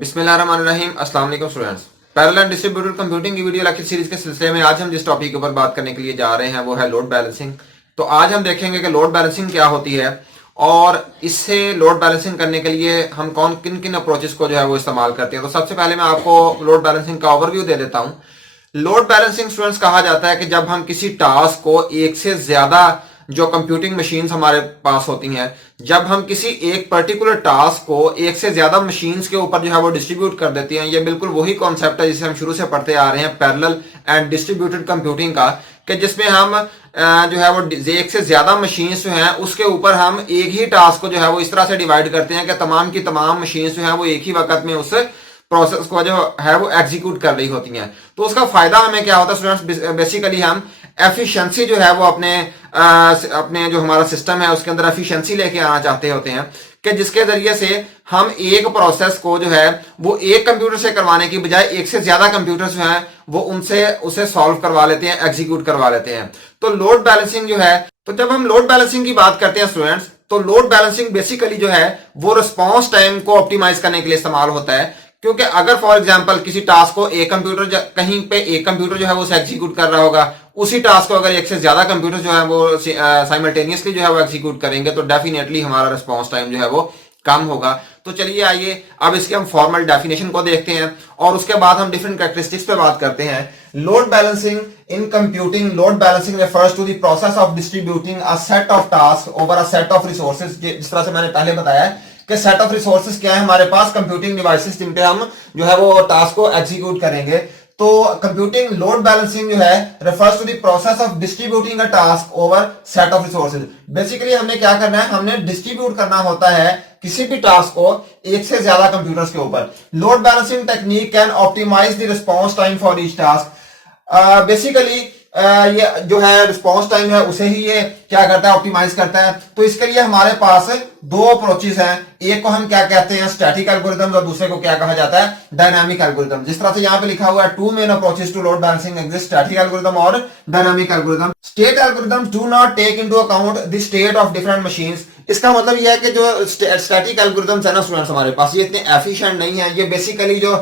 बिस्मिल्लाहिर्रहमानिर्रहीम। अस्सलाम वालेकुम students. Parallel and distributed computing की वीडियो लेक्चर सीरीज के सिलसिले में आज हम जिस टॉपिक के ऊपर बात करने के लिए जा रहे हैं वो है लोड बैलेंसिंग। तो आज हम देखेंगे कि लोड बैलेंसिंग क्या होती है और इससे लोड बैलेंसिंग करने के लिए हम कौन किन किन अप्रोचेस को जो है वो इस्तेमाल करते हैं। तो सबसे पहले मैं आपको लोड बैलेंसिंग का ओवरव्यू दे देता हूँ। लोड बैलेंसिंग स्टूडेंट्स कहा जाता है कि जब हम किसी टास्क को एक से ज्यादा जो कंप्यूटिंग मशीन्स हमारे पास होती हैं, जब हम किसी एक पर्टिकुलर टास्क को एक से ज्यादा मशीन्स के ऊपर जो है वो डिस्ट्रीब्यूट कर देती हैं, ये बिल्कुल वही कॉन्सेप्ट है जिसे हम शुरू से पढ़ते आ रहे हैं पैरेलल एंड डिस्ट्रीब्यूटेड कंप्यूटिंग का, कि जिसमें हम जो है वो एक से ज्यादा मशीन्स जो हैं उसके ऊपर हम एक ही टास्क को जो है वो इस तरह से डिवाइड करते हैं कि तमाम की तमाम मशीन्स जो है वो एक ही वक्त में उस प्रोसेस को जो है वो एग्जीक्यूट कर रही होती हैं। तो उसका फायदा हमें क्या होता है स्टूडेंट्स, बेसिकली हम एफिशिएंसी जो है वो अपने जो हमारा सिस्टम है उसके अंदर एफिशिएंसी लेके आना चाहते होते हैं कि जिसके जरिए से हम एक प्रोसेस को जो है वो एक कंप्यूटर से करवाने की बजाय एक से ज्यादा कंप्यूटर्स जो हैं वो उनसे उसे सॉल्व करवा लेते हैं, एग्जीक्यूट करवा लेते हैं। तो लोड बैलेंसिंग जो है, तो जब हम लोड बैलेंसिंग की बात करते हैं स्टूडेंट्स, तो लोड बैलेंसिंग बेसिकली जो है वो रिस्पॉन्स टाइम को ऑप्टिमाइज करने के लिए इस्तेमाल होता है। क्योंकि अगर फॉर एग्जांपल किसी टास्क को एक कंप्यूटर कहीं पे एक कंप्यूटर जो है वो एग्जीक्यूट कर रहा होगा, उसी टास्क को अगर एक से ज्यादा कंप्यूटर जो है वो साइमल्टेनियसली जो है वो एग्जीक्यूट करेंगे तो डेफिनेटली हमारा रिस्पॉन्स टाइम जो है वो कम होगा। तो चलिए आइए अब इसके हम फॉर्मल डेफिनेशन को देखते हैं और उसके बाद हम डिफरेंट कैरेक्टरिस्टिक्स पे बात करते हैं। Load balancing in computing, load balancing refers to the process of distributing a set of task over a set of resources. जिस तरह से मैंने पहले बताया कि सेट ऑफ रिसोर्सेज क्या है हमारे पास, कंप्यूटिंग डिवाइसेस जिन पे हम जो है वो टास्क को एग्जीक्यूट करेंगे। तो कंप्यूटिंग लोड बैलेंसिंग जो है refers to the process of distributing a task over set of resources. Basically हमने क्या करना है, हमने डिस्ट्रीब्यूट करना होता है किसी भी टास्क को एक से ज्यादा कंप्यूटर्स के ऊपर। Load balancing technique can optimize the response time for each task. Basically ये जो है रिस्पॉन्स टाइम है उसे ही ये क्या करता है, ऑप्टिमाइज करता है। तो इसके लिए हमारे पास दो अप्रोचेस हैं, एक को हम क्या कहते हैं स्टैटिक एल्गोरिथम और दूसरे को क्या कहा जाता है डायनामिक एल्गोरिथम। जिस तरह से यहाँ पे लिखा हुआ है two main approaches to load balancing exist, static algorithm और dynamic algorithm. State algorithms do not take into account the state of different machines. इसका मतलब यह है कि जो स्टैटिक एल्गोरिथम्स है ना स्टूडेंट्स हमारे पास, ये इतने एफिशिएंट नहीं है। ये बेसिकली जो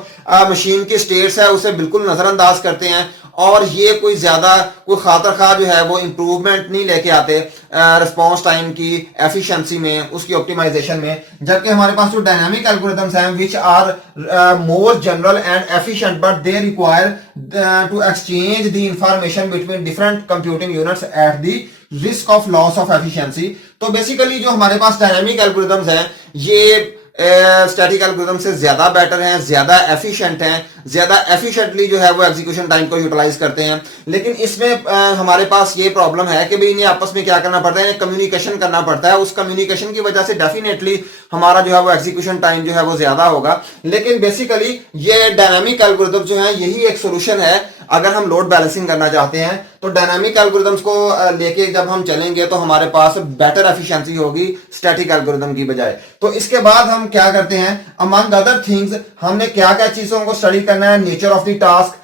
मशीन की स्टेट्स है उसे बिल्कुल नजरअंदाज करते हैं और ये कोई ज्यादा कोई खातर खा जो है वो इंप्रूवमेंट नहीं लेके आते रिस्पॉन्स टाइम की एफिशिएंसी में, उसकी ऑप्टिमाइजेशन में। जबकि हमारे पास जो डायनामिक एल्गोरिथम्स हैं which are more general and efficient but they require to exchange the information between different computing units at the risk of loss of efficiency. तो बेसिकली जो हमारे पास डायनामिक एल्गोरिथम्स हैं ये स्टैटिक एल्गोरिथम से ज्यादा better हैं, ज्यादा एफिशिएंट हैं, ज्यादा एफिशिएंटली जो है वो एग्जीक्यूशन टाइम को यूटिलाइज करते हैं। लेकिन इसमें हमारे पास ये प्रॉब्लम है कि भाई इन्हें आपस में क्या करना पड़ता है, कम्युनिकेशन करना पड़ता है। उस कम्युनिकेशन की वजह से डेफिनेटली हमारा जो है वो एग्जीक्यूशन टाइम जो है वो ज्यादा होगा। लेकिन बेसिकली ये डायनामिक एल्गोरिथम जो है यही एक सोल्यूशन है अगर हम लोड बैलेंसिंग करना चाहते हैं। तो डायनामिक एल्गोरिथम्स को लेके जब हम चलेंगे तो हमारे पास बेटर एफिशिएंसी होगी स्टैटिक एल्गोरिथम की बजाय। तो इसके बाद हम क्या करते हैं, अमंग अदर थिंग्स हमने क्या क्या चीजों को स्टडी करना है, nature of the task,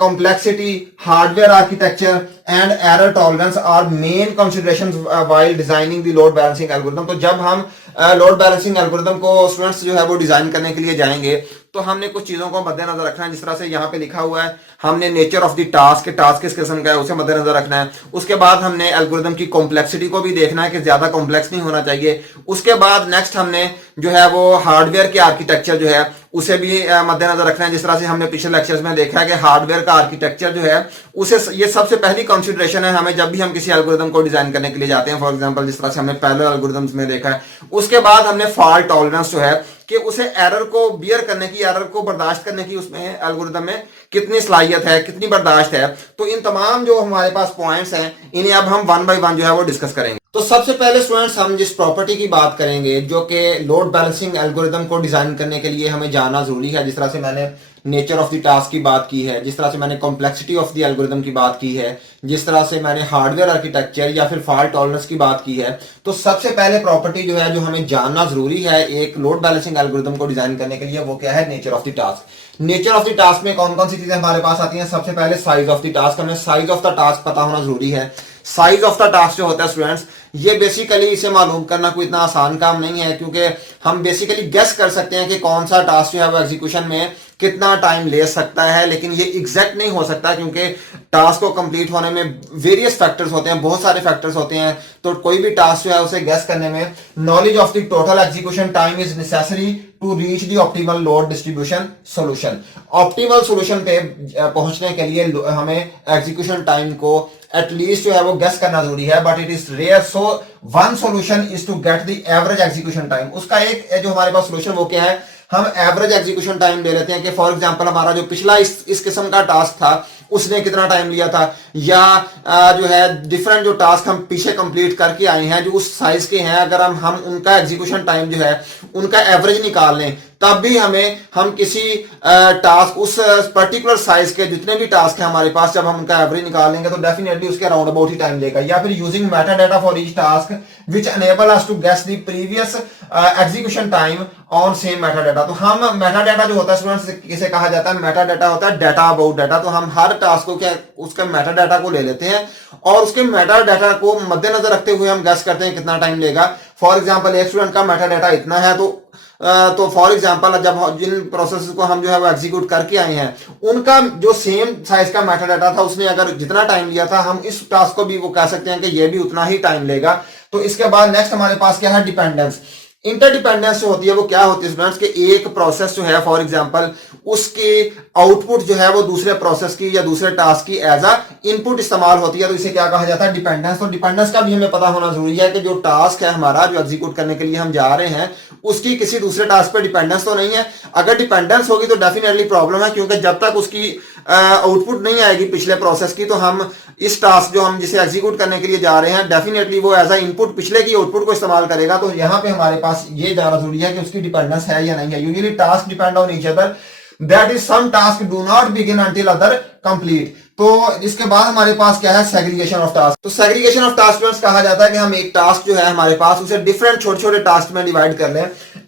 complexity, hardware architecture and error tolerance are main considerations while designing the load balancing algorithm। तो जब हम लोड बैलेंसिंग एल्गोरिथम को स्टूडेंट्स जो है वो डिजाइन करने के लिए जाएंगे तो हमने कुछ चीजों को मद्देनजर रखना है। जिस तरह से यहाँ पे लिखा हुआ है, हमने नेचर ऑफ द टास्क किस किस्म का है उसे मद्देनजर रखना है। उसके बाद हमने एल्गोरिथम की कॉम्प्लेक्सिटी को भी देखना है कि ज्यादा कॉम्प्लेक्स नहीं होना चाहिए। उसके बाद नेक्स्ट हमने जो है वो हार्डवेयर के आर्किटेक्चर जो है उसे भी मद्देनजर रखना है। जिस तरह से हमने पिछले लेक्चर्स में देखा है कि हार्डवेयर का आर्किटेक्चर जो है उसे ये सबसे पहली कंसीडरेशन है हमें जब भी हम किसी एल्गोरिथम को डिजाइन करने के लिए जाते हैं। फॉर एग्जांपल जिस तरह से हमने पैरेलल एल्गोरिथम्स में देखा है। उसके बाद हमने फॉल्ट टॉलरेंस जो है कि उसे एरर को बियर करने की, एरर को बर्दाश्त करने की उसमें एल्गोरिथम में कितनी सलाहियत है, कितनी बर्दाश्त है। तो इन तमाम जो हमारे पास पॉइंट्स हैं इन्हें अब हम वन बाय वन जो है वो डिस्कस करेंगे। तो सबसे पहले स्टूडेंट्स हम जिस प्रॉपर्टी की बात करेंगे जो कि लोड बैलेंसिंग एल्गोरिथम को डिजाइन करने के लिए हमें जानना जरूरी है। जिस तरह से मैंने नेचर ऑफ द टास्क की बात की है, जिस तरह से मैंने कॉम्प्लेक्सिटी ऑफ द एल्गोरिथम की बात की है, जिस तरह से मैंने हार्डवेयर आर्किटेक्चर या फिर फॉल्ट टॉलरेंस की बात की है। तो सबसे पहले प्रॉपर्टी जो है जो हमें जानना जरूरी है एक लोड बैलेंसिंग एल्गोरिथम को डिजाइन करने के लिए वो क्या है, nature of the task. Nature of the task में कौन कौन सी चीजें हमारे पास आती हैं। सबसे पहले साइज ऑफ द टास्क, हमें साइज ऑफ द टास्क पता होना जरूरी है। साइज ऑफ द टास्क जो होता है स्टूडेंट्स ये बेसिकली इसे मालूम करना कोई इतना आसान काम नहीं है, क्योंकि हम बेसिकली गेस कर सकते हैं कि कौन सा टास्क जो है वो एग्जीक्यूशन में कितना टाइम ले सकता है, लेकिन ये एग्जैक्ट नहीं हो सकता क्योंकि टास्क को कंप्लीट होने में वेरियस फैक्टर्स होते हैं, बहुत सारे फैक्टर्स होते हैं। तो कोई भी टास्क जो है उसे गेस करने में knowledge of the total execution time is necessary to reach the optimal load distribution solution. Optimal solution पे पहुंचने के लिए हमें एग्जीक्यूशन टाइम को एटलीस्ट जो है वो गेस करना जरूरी है, but it is rare. So one solution is to get the average execution time. उसका एक जो हमारे पास सॉल्यूशन वो क्या है, हम एवरेज एग्जीक्यूशन टाइम ले लेते हैं कि फॉर एग्जांपल हमारा जो पिछला इस किस्म का टास्क था उसने कितना टाइम लिया था, या जो है डिफरेंट जो टास्क हम पीछे कंप्लीट करके आए हैं जो उस साइज के हैं, अगर हम उनका एग्जीक्यूशन टाइम जो है उनका एवरेज निकाल लें, तब भी हम किसी टास्क उस पर्टिकुलर साइज के जितने भी टास्क हैं हमारे पास, जब हम उनका एवरेज निकाल लेंगे तो डेफिनेटली उसके अराउंड अबाउट ही टाइम लेगा। या फिर using meta data for each task which enable us to guess the previous execution time on same meta data. तो हम मेटा डाटा जो होता है स्टूडेंट्स किसे कहा जाता है, मेटा डाटा होता है डाटा अबाउट डाटा। तो हम हर टास्क को क्या उसके मेटा डाटा को ले लेते हैं और उसके मेटा डाटा को मद्देनजर रखते हुए हम गेस करते हैं कितना टाइम लेगा। फॉर एग्जांपल एक स्टूडेंट का मेटा डाटा इतना है, तो फॉर एग्जांपल जब जिन प्रोसेस को हम जो है वो एग्जीक्यूट करके आए हैं उनका जो सेम साइज का मेटा डाटा था उसने अगर जितना टाइम लिया था, हम इस टास्क को भी वो कह सकते हैं कि ये भी उतना ही टाइम लेगा। तो इसके बाद नेक्स्ट हमारे पास क्या है, डिपेंडेंस। इंटरडिपेंडेंस जो होती है वो क्या होती है स्टूडेंट्स के एक प्रोसेस जो है फॉर एग्जांपल उसकी आउटपुट जो है वो दूसरे प्रोसेस की या दूसरे टास्क की एज अ इनपुट इस्तेमाल होती है, तो इसे क्या कहा जाता है, डिपेंडेंस। तो डिपेंडेंस का भी हमें पता होना जरूरी है कि जो टास्क है हमारा जो एग्जीक्यूट करने के लिए हम जा रहे हैं उसकी किसी दूसरे टास्क पे डिपेंडेंस तो नहीं है। अगर डिपेंडेंस होगी तो डेफिनेटली प्रॉब्लम है, क्योंकि जब तक उसकी आउटपुट नहीं आएगी पिछले प्रोसेस की, तो हम इस टास्क जो हम जिसे एग्जीक्यूट करने के लिए जा रहे हैं डेफिनेटली वो एज अ इनपुट पिछले की आउटपुट को इस्तेमाल करेगा। तो यहाँ पे हमारे पास ये जानना जरूरी है कि उसकी डिपेंडेंस है या नहीं है। Usually task depend on each other, that is some task do not begin until other complete. तो इसके बाद हमारे पास क्या है, सेग्रीगेशन ऑफ टास्क। तो सेग्रीगेशन ऑफ टास्क कहा जाता है कि हम एक टास्क जो है हमारे पास उसे डिफरेंट छोटे छोटे टास्क में डिवाइड कर लें।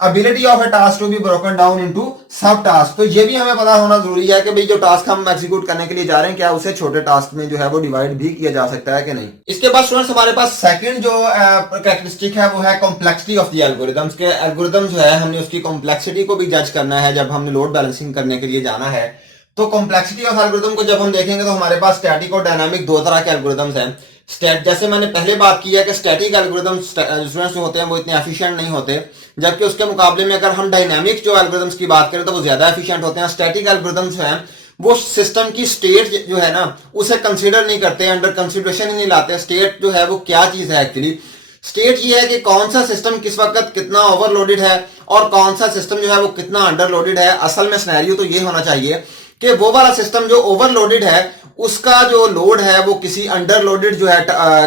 Ability of a task to be broken down into subtask. तो ये भी हमें पता होना जरूरी है कि भाई जो टास्क हम एग्जीक्यूट करने के लिए जा रहे हैं क्या उसे छोटे टास्क में जो है वो डिवाइड भी किया जा सकता है कि नहीं। इसके बाद स्टूडेंट्स हमारे पास सेकंड जो कैरेक्टरिस्टिक है वो है कॉम्प्लेक्सिटी ऑफ द एल्गोरिथम्स। के एल्गोरिथम जो है हमने उसकी कॉम्प्लेक्सिटी को भी जज करना है जब हमने लोड बैलेंसिंग करने के लिए जाना है। तो कॉम्प्लेक्सिटी ऑफ एल्गोरिथम को जब हम देखेंगे तो हमारे पास स्टैटिक और डायनामिक दो तरह के एल्गोरिथम्स हैं। जैसे मैंने पहले बात की है कि स्टैटिक एल्गोरिथम्स स्टूडेंट्स जो होते हैं वो इतने एफिशिएंट नहीं होते, जबकि उसके मुकाबले में अगर हम डायनामिक जो एल्गोरिथम्स की बात करें तो वो ज्यादा एफिशिएंट होते हैं। स्टैटिक एल्गोरिथम्स जो हैं वो सिस्टम की स्टेट जो है ना उसे कंसीडर नहीं करते, अंडर कंसिडरेशन ही नहीं लाते। स्टेट जो है वो क्या चीज है एक्चुअली, स्टेट ये है कि कौन सा सिस्टम किस वक्त कितना ओवरलोडेड है और कौन सा सिस्टम जो है वो कितना अंडरलोडेड है। असल में सिनेरियो तो ये होना चाहिए कि वो वाला सिस्टम जो ओवरलोडेड है उसका जो लोड है वो किसी अंडरलोडेड जो है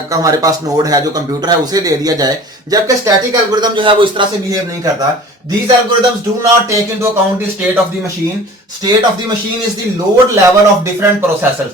हमारे पास नोड है जो कंप्यूटर है उसे दे दिया जाए, जबकि स्टैटिक एल्गोरिथम जो है वो इस तरह से बिहेव नहीं करता। These algorithms do not take into account the state of the machine. State of the machine is the load level of different processors.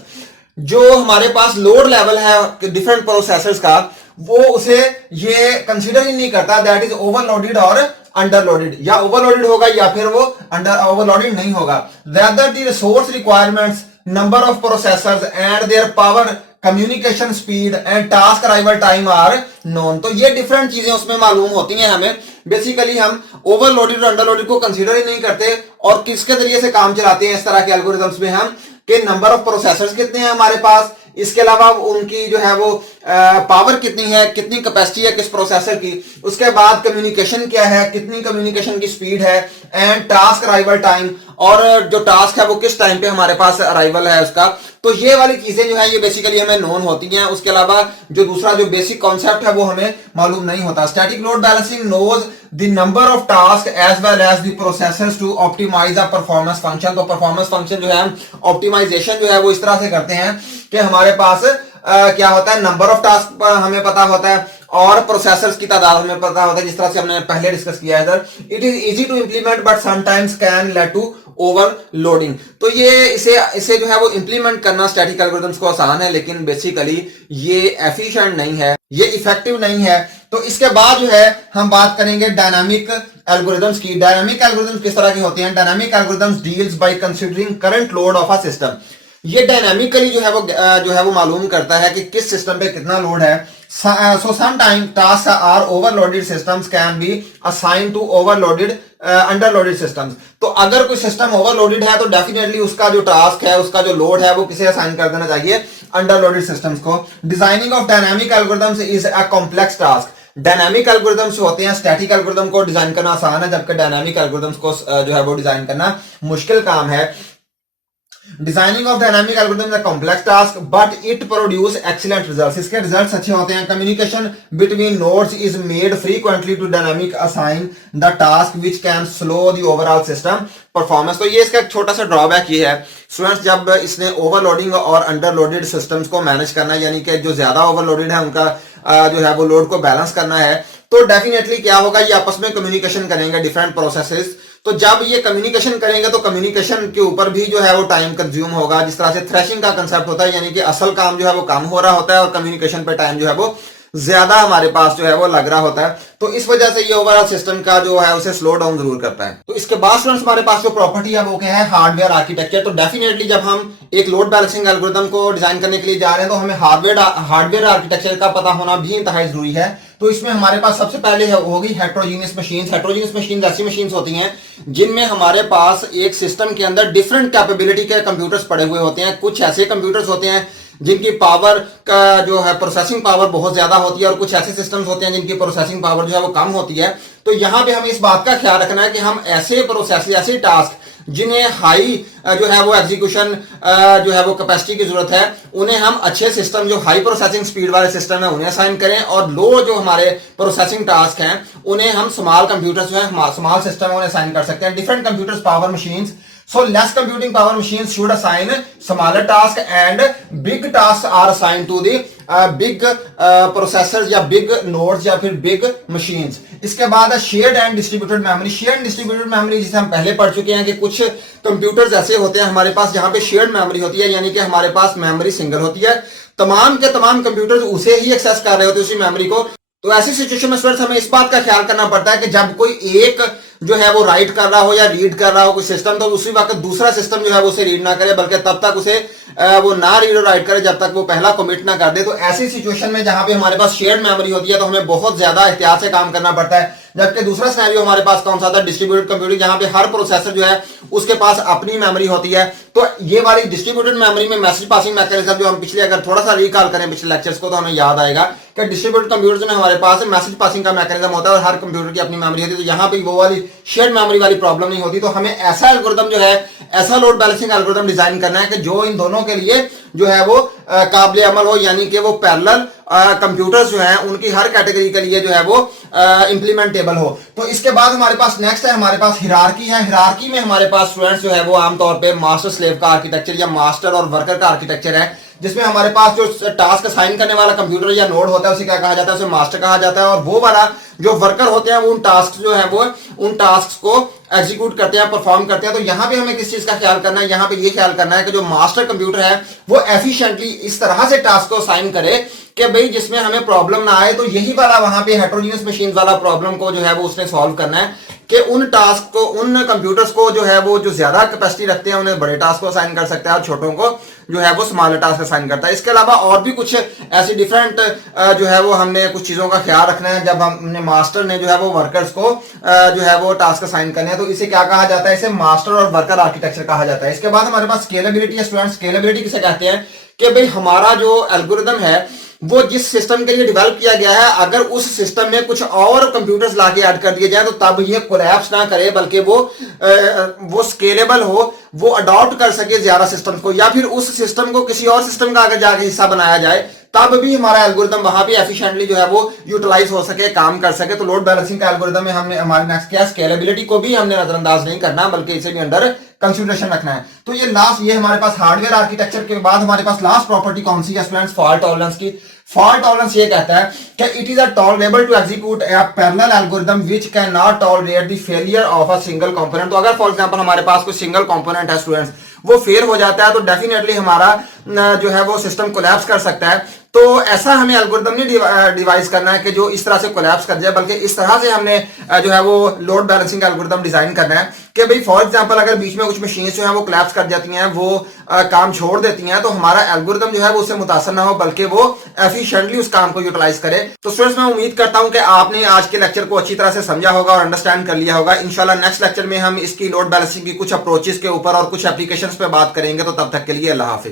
जो हमारे पास लोड लेवल है डिफरेंट प्रोसेसर्स का वो उसे ये कंसीडर ही नहीं करता दैट इज ओवरलोडेड और अंडरलोडेड, या ओवरलोडेड होगा या फिर वो ओवरलोडेड नहीं होगा। rather the resource requirements, number of processors and their power, communication speed and task arrival time are known। तो ये डिफरेंट चीजें उसमें मालूम होती हैं हमें। बेसिकली हम ओवरलोडेड और अंडरलोडेड को कंसीडर ही नहीं करते और किसके जरिए से काम चलाते हैं इस तरह के एल्गोरिथम्स में हम कि नंबर ऑफ प्रोसेसर्स कितने हैं हमारे पास, इसके अलावा उनकी जो है वो पावर कितनी है, कितनी कैपेसिटी है किस प्रोसेसर की, उसके बाद कम्युनिकेशन क्या है, कितनी कम्युनिकेशन की स्पीड है, एंड टास्क अराइवल टाइम, और जो टास्क है वो किस टाइम पे हमारे पास अराइवल है उसका। तो ये वाली चीजें जो है ये बेसिकली हमें नोन होती हैं। उसके अलावा जो दूसरा जो बेसिक कॉन्सेप्ट है वो हमें मालूम नहीं होता। Static load balancing knows the number of task as well as the processors to optimize the performance function. तो परफॉर्मेंस फंक्शन जो है ऑप्टिमाइजेशन जो है वो इस तरह से करते हैं कि हमारे पास क्या होता है, नंबर ऑफ टास्क हमें पता होता है और प्रोसेसर्स की तादाद हमें पता होता है, जिस तरह से हमने पहले डिस्कस किया है sir. It is easy to implement but sometimes can lead to overloading. तो ये इसे जो है वो इंप्लीमेंट करना स्टैटिक एल्गोरिथम्स को आसान है, लेकिन बेसिकली ये एफिशिएंट नहीं है, ये इफेक्टिव नहीं है। तो इसके बाद जो है हम बात करेंगे डायनामिक एल्गोरिथम्स की। डायनामिक एल्गोरिथम्स किस तरह के होते हैं? Dynamic algorithms deals by considering current load of a system. ये डायनामिकली जो है वो मालूम करता है कि किस सिस्टम पे कितना लोड है। So sometimes tasks are overloaded systems can be assigned to overloaded underloaded systems. तो अगर कोई सिस्टम ओवरलोडेड है तो डेफिनेटली उसका जो टास्क है, उसका जो लोड है, वो किसे असाइन कर देना चाहिए? अंडरलोडेड सिस्टम्स को। Designing of dynamic algorithms is a complex task. Dynamic algorithms होते हैं, स्टैटिक एल्गोरिथम को डिजाइन करना आसान है, जबकि डायनामिक एल्गोरिथम्स को जो है वो डिजाइन करना मुश्किल काम है। Designing of dynamic algorithm is complex task but it produce excellent results. इसके रिजल्ट्स अच्छे होते हैं। Communication between nodes is made frequently to dynamic assign the task which can slow the overall system performance. तो ये इसका एक छोटा सा ड्रॉबैक ये है स्टूडेंट्स, जब इसने ओवरलोडिंग और अंडरलोडेड सिस्टम्स को मैनेज करना है, यानी कि जो ज्यादा ओवरलोडेड है उनका जो है वो लोड को बैलेंस करना है, तो डेफिनेटली क्या होगा, ये आपस में कम्युनिकेशन करेंगे डिफरेंट प्रोसेसेस। तो जब ये कम्युनिकेशन करेंगे तो कम्युनिकेशन के ऊपर भी जो है वो टाइम कंज्यूम होगा। जिस तरह से थ्रेशिंग का कंसेप्ट होता है, यानी कि असल काम जो है वो कम हो रहा होता है और कम्युनिकेशन पे टाइम जो है वो ज्यादा हमारे पास जो है वो लग रहा होता है। तो इस वजह से ये ओवरऑल सिस्टम का जो है उसे स्लो डाउन जरूर करता है। तो इसके बाद स्टूडेंट्स हमारे पास जो प्रॉपर्टी है वो क्या है? Hardware architecture. तो डेफिनेटली जब हम एक लोड बैलेंसिंग एल्गोरिथम को डिजाइन करने के लिए जा रहे हैं तो हमें हार्डवेयर आर्किटेक्चर का पता होना भी इंतहाई जरूरी है। तो इसमें हमारे पास सबसे पहले होगी हेट्रोजीनियस मशीन्स। हेट्रोजीनियस मशीन्स ऐसी मशीन्स होती हैं जिनमें हमारे पास एक सिस्टम के अंदर डिफरेंट कैपेबिलिटी के कंप्यूटर्स पड़े हुए होते हैं। कुछ ऐसे कंप्यूटर्स होते हैं जिनकी पावर का जो है प्रोसेसिंग पावर बहुत ज्यादा होती है, और कुछ ऐसे सिस्टम्स होते हैं जिनकी प्रोसेसिंग पावर जो है वो कम होती है। तो यहां पे हमें इस बात का ख्याल रखना है कि हम ऐसे प्रोसेस, ऐसे टास्क जिन्हें हाई जो है वो एग्जीक्यूशन जो है वो कैपेसिटी की जरूरत है, उन्हें हम अच्छे सिस्टम जो हाई प्रोसेसिंग स्पीड वाले सिस्टम है उन्हें असाइन करें, और लो जो हमारे प्रोसेसिंग टास्क हैं उन्हें हम स्मॉल कंप्यूटर्स जो है स्मॉल सिस्टम उन्हें असाइन कर सकते हैं। Different computers power machines, so less computing power machines should assign smaller task and big tasks are assigned to the big processors या big nodes या फिर big machines। इसके बाद shared and distributed memory. Shared and distributed memory जिसे हम पहले पढ़ चुके हैं कि कुछ कंप्यूटर्स ऐसे होते हैं हमारे पास जहां पे शेयर्ड मेमोरी होती है, यानी कि हमारे पास मेमोरी सिंगल होती है, तमाम के तमाम कंप्यूटर्स उसे ही एक्सेस कर रहे होते हैं, उसी मेमोरी को। तो ऐसी सिचुएशन में स्टूडेंट्स हमें इस बात का ख्याल करना पड़ता है कि जब कोई एक जो है वो राइट कर रहा हो या रीड कर रहा हो कोई सिस्टम, तो उसी वक्त दूसरा सिस्टम जो है वो उसे रीड ना करे, बल्कि तब तक उसे वो ना रीड और राइट करे जब तक वो पहला कमिट ना कर दे। तो ऐसी सिचुएशन में जहां पे हमारे पास शेयर्ड मेमोरी होती है तो हमें बहुत ज्यादा एहतियात से काम करना पड़ता है। जबकि दूसरा सिनेरियो हमारे पास कौन सा था? डिस्ट्रीब्यूटेड कंप्यूटिंग, जहां पे हर प्रोसेसर जो है उसके पास अपनी मेमोरी होती है। तो ये वाली डिस्ट्रीब्यूटेड मेमोरी में मैसेज पासिंग मैकेनिज्म जो हम पिछले अगर थोड़ा सा रिकॉल करें पिछले लेक्चर्स को, तो हमें याद आएगा कि डिस्ट्रीब्यूटेड कंप्यूटर्स में हमारे पास मैसेज पासिंग का मैकेनिज्म होता है और हर कंप्यूटर की अपनी मेमोरी होती है। तो यहाँ पे वो वाली शेयर्ड मेमोरी वाली प्रॉब्लम नहीं होती। तो हमें ऐसा एल्गोरिथम जो है, ऐसा लोड बैलेंसिंग एल्गोरिथम डिजाइन करना है कि जो इन दोनों के लिए जो है वो काबिल अमल हो, यानी कि वो पैरेलल कंप्यूटर्स जो हैं उनकी हर कैटेगरी के लिए जो है वो इंप्लीमेंटेबल हो। तो इसके बाद हमारे पास नेक्स्ट है, हमारे पास हिरार्की है। हिरार्की में हमारे पास स्टूडेंट्स जो है वो आमतौर पे मास्टर स्लेव का आर्किटेक्चर या मास्टर और वर्कर का आर्किटेक्चर है, जिसमें हमारे पास जो टास्क असाइन करने वाला कंप्यूटर या नोड होता है उसे क्या कहा जाता है? उसे मास्टर कहा जाता है। और वो वाला जो वर्कर होते हैं वो उन टास्क जो है वो उन टास्क को एग्जीक्यूट करते हैं, परफॉर्म करते हैं। तो यहाँ पे हमें किस चीज का ख्याल करना है? यहाँ पे ये ख्याल करना है कि जो मास्टर कंप्यूटर है वो एफिशिएंटली इस तरह से टास्क को असाइन करे कि भाई जिसमें हमें प्रॉब्लम ना आए। तो यही वाला वहां पे हेट्रोजीनियस मशीन वाला प्रॉब्लम को जो है वो उसने सॉल्व करना है कि उन टास्क को, उन कंप्यूटर्स को जो है वो जो ज्यादा कैपेसिटी रखते हैं उन्हें बड़े टास्क को असाइन कर सकता है और छोटों को जो है वो स्मॉलर टास्क असाइन करता है। इसके अलावा और भी कुछ ऐसी डिफरेंट जो है वो हमने कुछ चीजों का ख्याल रखना है जब हमने मास्टर ने जो है वो वर्कर्स को जो है वो टास्क असाइन करने हैं। तो इसे क्या कहा जाता है? इसे मास्टर और वर्कर आर्किटेक्चर कहा जाता है। इसके बाद हमारे पास स्केलेबिलिटी है। स्टूडेंट स्केलेबिलिटी किसे कहते हैं? कि भाई हमारा जो एल्गोरिथम है वो जिस सिस्टम के लिए डेवलप किया गया है, अगर उस सिस्टम में कुछ और कंप्यूटर्स लाके ऐड कर दिए जाए तो तब ये कोलैप्स ना करे, बल्कि वो स्केलेबल हो, वो अडॉप्ट कर सके ज्यादा सिस्टम को, या फिर उस सिस्टम को किसी और सिस्टम का अगर जाके हिस्सा बनाया जाए तब भी हमारा एल्गोरिथम वहां पे एफिशिएंटली जो है वो यूटिलाइज हो सके, काम कर सके। तो लोड बैलेंसिंग का एल्गोरिथम में हमने हमारे नेक्स्ट क्या, स्केलेबिलिटी को भी हमने नजरअंदाज नहीं करना, बल्कि इसे भी अंडर कंसिडरेशन रखना है। तो ये लास्ट, ये हमारे पास हार्डवेयर आर्किटेक्चर के बाद हमारे पास लास्ट प्रॉपर्टी कौन सी है स्टूडेंट्स? फॉल्ट टॉलरेंस की। फॉल्ट टॉलरेंस ये कहता है कि it is tolerable to execute a parallel algorithm which can not tolerate the failure of a single component. तो अगर फॉर एग्जांपल हमारे पास कोई सिंगल कंपोनेंट है स्टूडेंट्स, वो फेल हो जाता है, तो डेफिनेटली हमारा जो है वो सिस्टम कोलैप्स कर सकता है। तो ऐसा हमें एल्गोरिदम नहीं डिवाइस करना है कि जो इस तरह से कोलैप्स कर जाए, बल्कि इस तरह से हमने जो है वो लोड बैलेंसिंग एल्गोरिदम डिजाइन करना है कि भाई फॉर एग्जांपल अगर बीच में कुछ मशीन जो है वो कोलैप्स कर जाती हैं, वो काम छोड़ देती हैं, तो हमारा एल्गोरिदम जो है वो उससे मुतासर ना हो, बल्कि वो एफिशिएंटली उस काम को यूटिलाइज करे। तो स्टूडेंट्स, मैं उम्मीद करता हूं कि आपने आज के लेक्चर को अच्छी तरह से समझा होगा और अंडरस्टैंड कर लिया होगा। इंशाल्लाह नेक्स्ट लेक्चर में हम इसकी लोड बैलेंसिंग की कुछ अप्रोचेस के ऊपर और कुछ एप्लीकेशंस पे बात करेंगे। तो तब तक के लिए अल्लाह हाफिज।